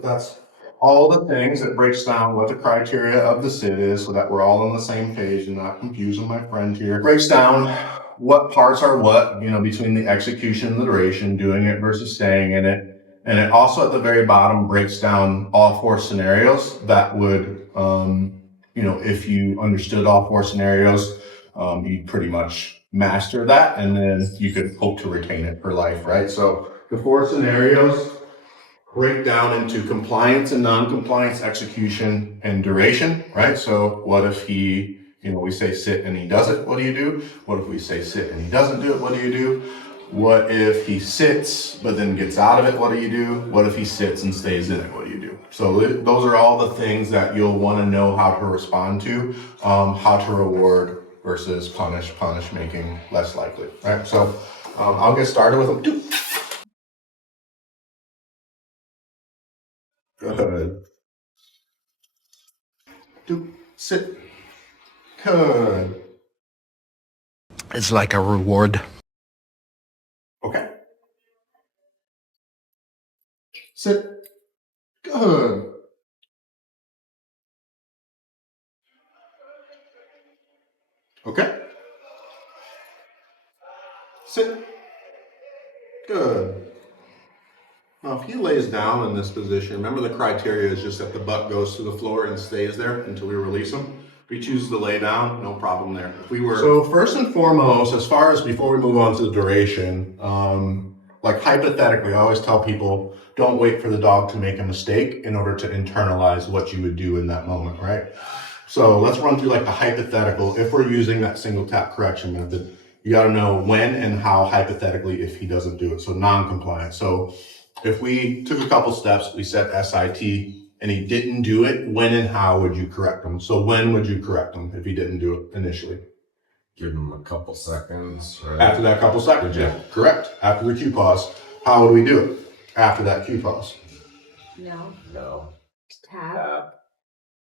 but that's all the things that breaks down what the criteria of the sit is so that we're all on the same page and not confusing my friend here. Breaks down what parts are what, between the execution and the duration, doing it versus staying in it. And it also at the very bottom breaks down all four scenarios that would, if you understood all four scenarios, you pretty much master that and then you could hope to retain it for life, right? So the four scenarios break down into compliance and non-compliance, execution and duration, right? So what if he, we say sit and he does it, what do you do? What if we say sit and he doesn't do it, what do you do? What if he sits but then gets out of it, what do you do? What if he sits and stays in it, what do you do? So those are all the things that you'll want to know how to respond to, how to reward versus punish making less likely, right? So I'll get started with them. Good. Sit. Good. It's like a reward. Okay. Sit. Good. Okay. Sit. Good. Now, if he lays down in this position, remember the criteria is just that the butt goes to the floor and stays there until we release him. If he chooses to lay down, no problem there. So first and foremost, as far as before we move on to the duration, like hypothetically, I always tell people, don't wait for the dog to make a mistake in order to internalize what you would do in that moment, right? So let's run through like the hypothetical. If we're using that single tap correction method, you got to know when and how hypothetically if he doesn't do it. So non-compliant. So if we took a couple steps, we set SIT and he didn't do it, when and how would you correct him? So when would you correct him if he didn't do it initially? Give him a couple seconds, right? After that couple seconds, yeah, correct. After the cue pause, how would we do it after that cue pause? No. Tap.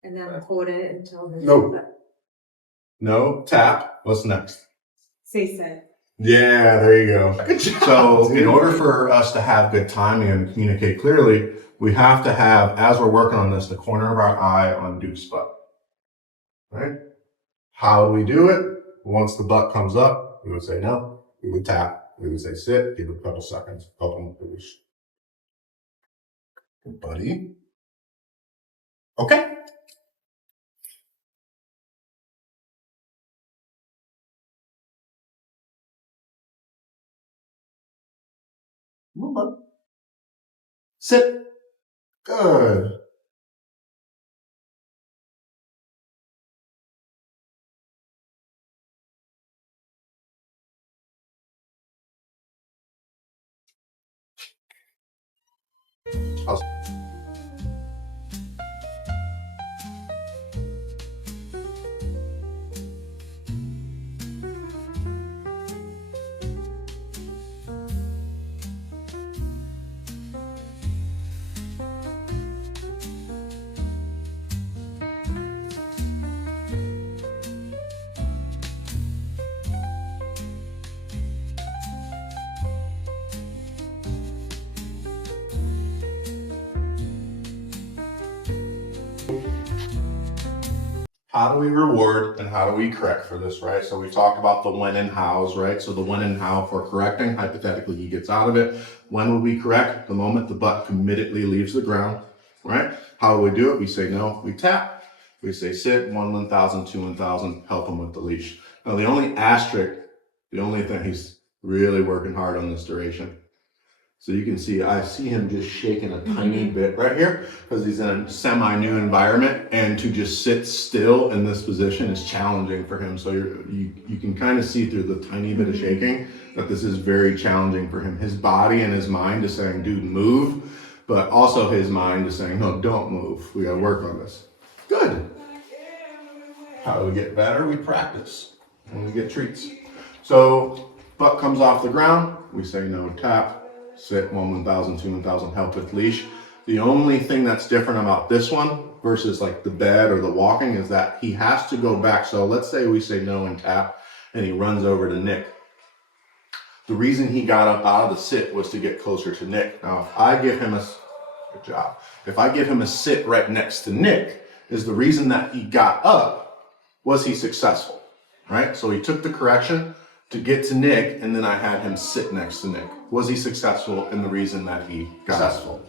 And then hold it until the. No, tap. What's next? Say sit. Yeah, there you go. So in order for us to have good timing and communicate clearly, we have to have, as we're working on this, the corner of our eye on Duke's butt, right? How do we do it? Once the butt comes up, we would say no. We would tap. We would say sit. Give it a couple seconds. Help him finish. Good buddy. Okay. Move on. Sit. Good. How do we reward and how do we correct for this, right? So we talked about the when and hows, right? So the when and how for correcting, hypothetically he gets out of it. When would we correct? The moment the butt committedly leaves the ground, right? How do we do it? We say no, we tap. We say sit, 1, 1,000, 2, 1,000, help him with the leash. Now the only asterisk, the only thing, he's really working hard on this duration. So you can see, I see him just shaking a tiny bit right here because he's in a semi-new environment, and to just sit still in this position is challenging for him. So you can kind of see through the tiny bit of shaking that this is very challenging for him. His body and his mind is saying, dude, move, but also his mind is saying, no, don't move. We got to work on this. Good. How do we get better? We practice and we get treats. So butt comes off the ground, we say no, tap. Sit, 1, 1,000, 2, 1,000, help with leash. The only thing that's different about this one versus like the bed or the walking is that he has to go back. So let's say we say no and tap and he runs over to Nick. The reason he got up out of the sit was to get closer to Nick. Now, if I give him Good job. If I give him a sit right next to Nick, is the reason that he got up, was he successful? Right? So he took the correction to get to Nick, and then I had him sit next to Nick. Was he successful in the reason that he got Successful.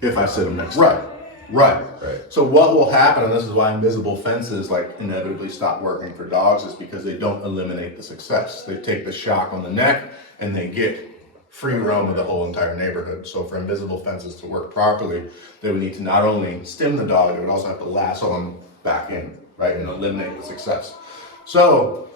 If I sit him next to Right. him? Right. Right. So what will happen, and this is why invisible fences like inevitably stop working for dogs, is because they don't eliminate the success. They take the shock on the neck and they get free roam of the whole entire neighborhood. So for invisible fences to work properly, they would need to not only stim the dog, they would also have to lasso him back in, right, and eliminate the success. So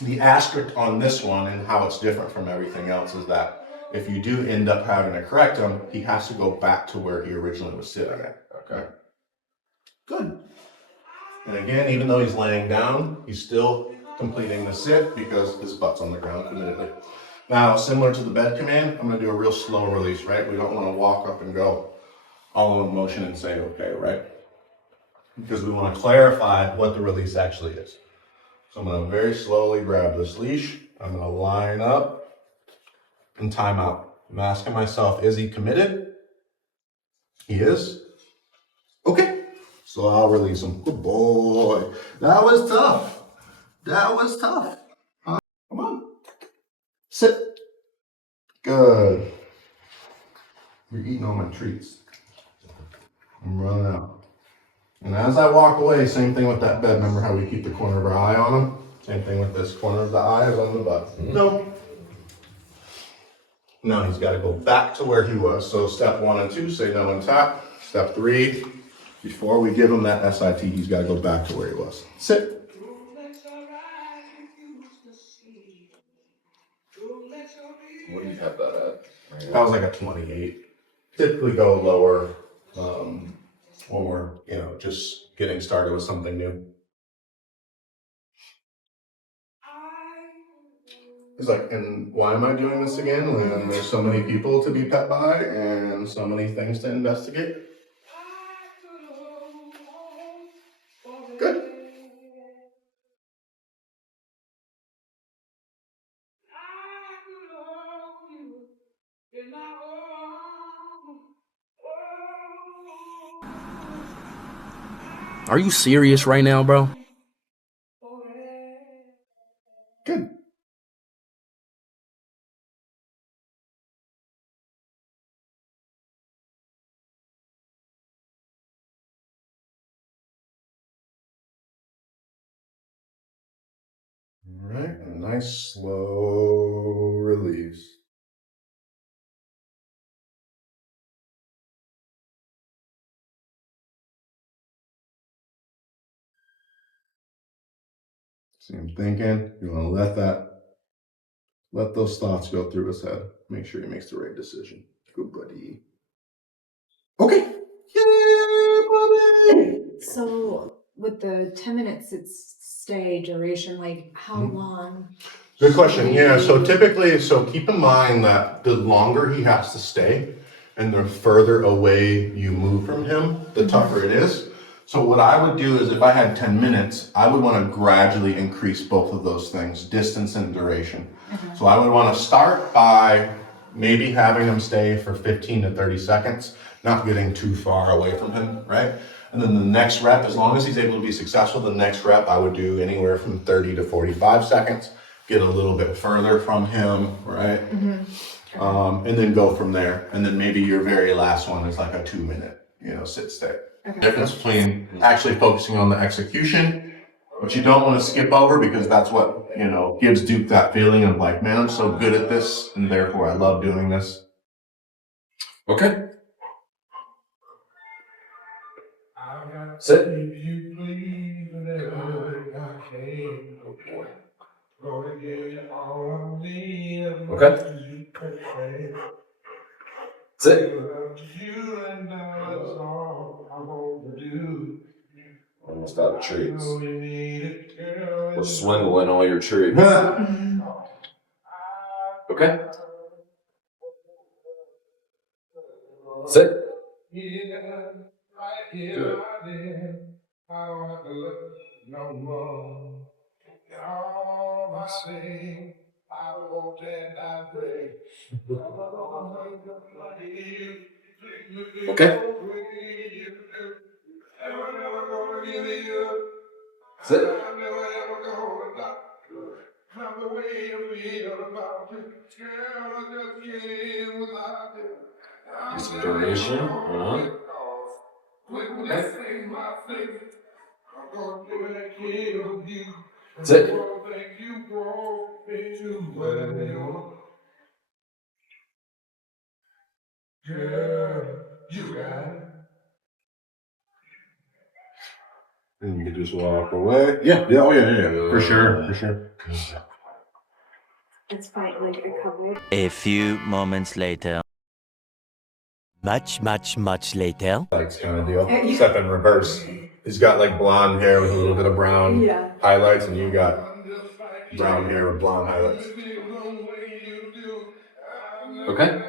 the asterisk on this one and how it's different from everything else is that if you do end up having to correct him, he has to go back to where he originally was sitting at. Okay. Good. And again, even though he's laying down, he's still completing the sit because his butt's on the ground committedly. Now, similar to the bed command, I'm gonna do a real slow release, right? We don't wanna walk up and go all in motion and say, okay, right? Because we wanna clarify what the release actually is. So I'm gonna very slowly grab this leash. I'm gonna line up and time out. I'm asking myself, is he committed? He is. Okay. So I'll release him. Good boy. That was tough. That was tough. Come on. Sit. Good. You're eating all my treats. I'm running out. And as I walk away, same thing with that bed. Remember how we keep the corner of our eye on him? Same thing with this corner of the eye is on the butt. No. Now he's got to go back to where he was. So step 1 and 2, say no and tap. Step 3, before we give him that SIT, he's got to go back to where he was. Sit. What do you have that at? That was like a 28. Typically go lower when we're, just getting started with something new. It's like, and why am I doing this again when there's so many people to be pet by and so many things to investigate? Good. Are you serious right now, bro? Good. All right, a nice slow release. See him thinking. You want to let those thoughts go through his head. Make sure he makes the right decision. Good buddy. Okay. Yeah, buddy. So with the 10 minutes, it's stay duration, like how long? Good question. Yeah, so typically, keep in mind that the longer he has to stay and the further away you move from him, the tougher it is. So what I would do is if I had 10 minutes, I would want to gradually increase both of those things, distance and duration. So I would want to start by maybe having him stay for 15 to 30 seconds, not getting too far away from him, right? And then the next rep, as long as he's able to be successful, the next rep I would do anywhere from 30 to 45 seconds, get a little bit further from him, right? And then go from there. And then maybe your very last one is like a 2-minute, sit stay. Okay. Difference between actually focusing on the execution, which you don't want to skip over because that's what, gives Duke that feeling of like, man, I'm so good at this and therefore I love doing this. Okay. Sit. Okay. Sit. Almost out of treats. We're swindling all your treats. Okay. Sit. Good. Okay. Sit. Get some duration. Okay. Sit. And you can just walk away. Yeah. For sure. It's fine, like I covered. A few moments later. Much later. Like kind of deal. Except in reverse. He's got like blonde hair with a little bit of brown Yeah. highlights, and you got brown hair with blonde highlights. Okay.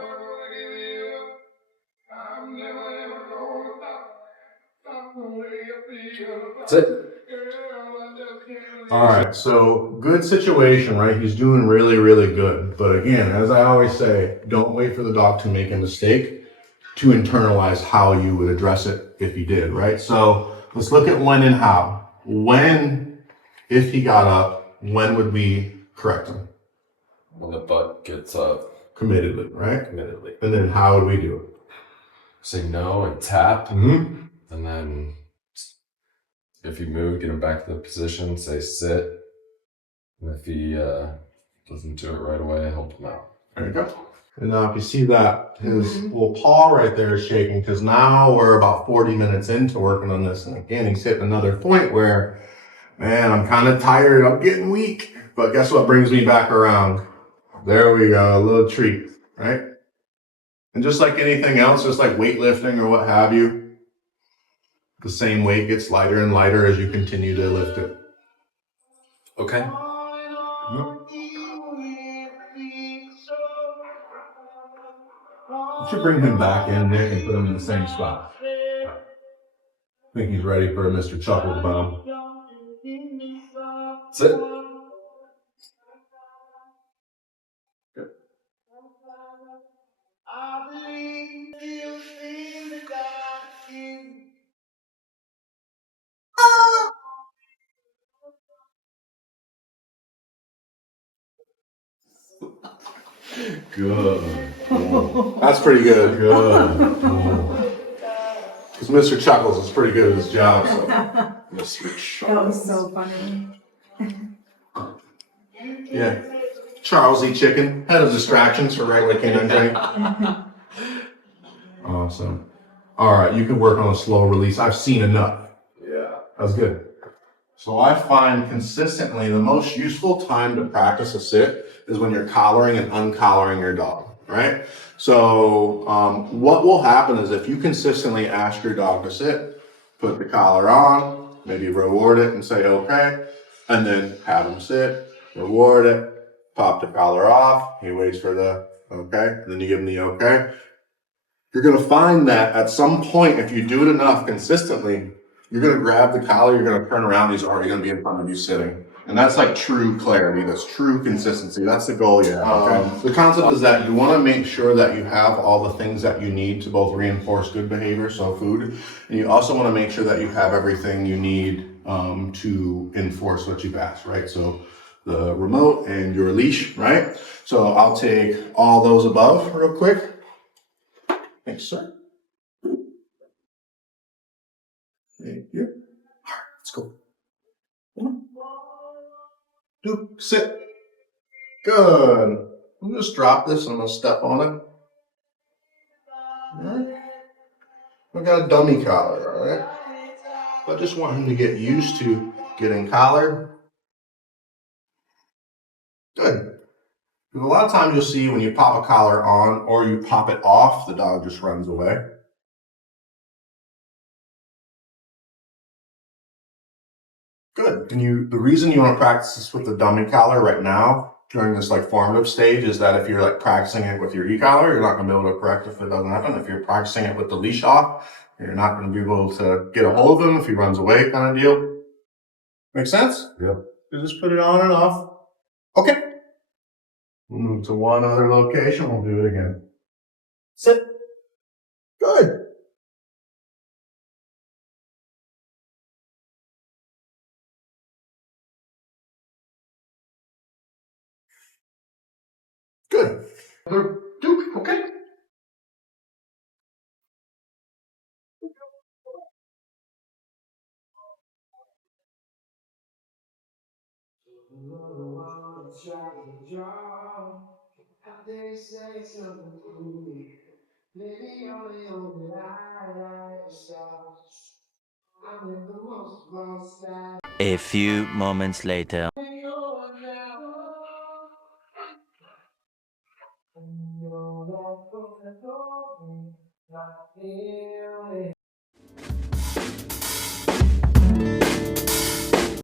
Sit. All right, so good situation, right? He's doing really, really good. But again, as I always say, don't wait for the dog to make a mistake to internalize how you would address it if he did, right? So let's look at when and how. When, if he got up, when would we correct him? When the butt gets up, Committedly, right? admittedly. And then how would we do Say no and tap. it? Mm-hmm. And then if he moved, get him back to the position, say sit. And if he doesn't do it right away, help him out. There you go. And now if you see that, his little paw right there is shaking because now we're about 40 minutes into working on this. And again, he's hitting another point where, man, I'm kind of tired. I'm getting weak. But guess what brings me back around? There we go. A little treat, right? And just like anything else, just like weightlifting or what have you, the same weight gets lighter and lighter as you continue to lift it. Okay. You should bring him back in, Nick, and put him in the same spot. I think he's ready for a Mr. Chuckles bomb. Sit. Good. That's pretty good. Good. Because Mr. Chuckles is pretty good at his job. So. Mr. That was so funny. Yeah. Charles E. Chicken, head of distractions for Right Way Canine Training. Awesome. All right, you can work on a slow release. I've seen enough. Yeah. That's good. So I find consistently the most useful time to practice a sit is when you're collaring and uncollaring your dog, right? So what will happen is if you consistently ask your dog to sit, put the collar on, maybe reward it and say okay, and then have him sit, reward it, pop the collar off, he waits for the okay, and then you give him the okay. You're gonna find that at some point, if you do it enough consistently, you're gonna grab the collar, you're gonna turn around, he's already gonna be in front of you sitting. And that's like true clarity, that's true consistency, that's the goal, yeah. Okay. The concept is that you wanna make sure that you have all the things that you need to both reinforce good behavior, so food, and you also wanna make sure that you have everything you need to enforce what you've asked, right? So the remote and your leash, right? So I'll take all those above real quick. Thanks, sir. Thank you. All right, let's go. Come on. Dude, sit. Good. I'm gonna just drop this and I'm gonna step on it. All right. I got a dummy collar, all right? I just want him to get used to getting collared. Good. Because a lot of times you'll see when you pop a collar on or you pop it off, the dog just runs away. Good. And the reason you want to practice this with the dummy collar right now during this like formative stage is that if you're like practicing it with your e-collar, you're not going to be able to correct if it doesn't happen. If you're practicing it with the leash off, you're not going to be able to get a hold of him if he runs away, kind of deal. Make sense? Yep. You just put it on and off. Okay. We'll move to one other location. We'll do it again. Sit. Good. Good. Duke, okay. A few moments later.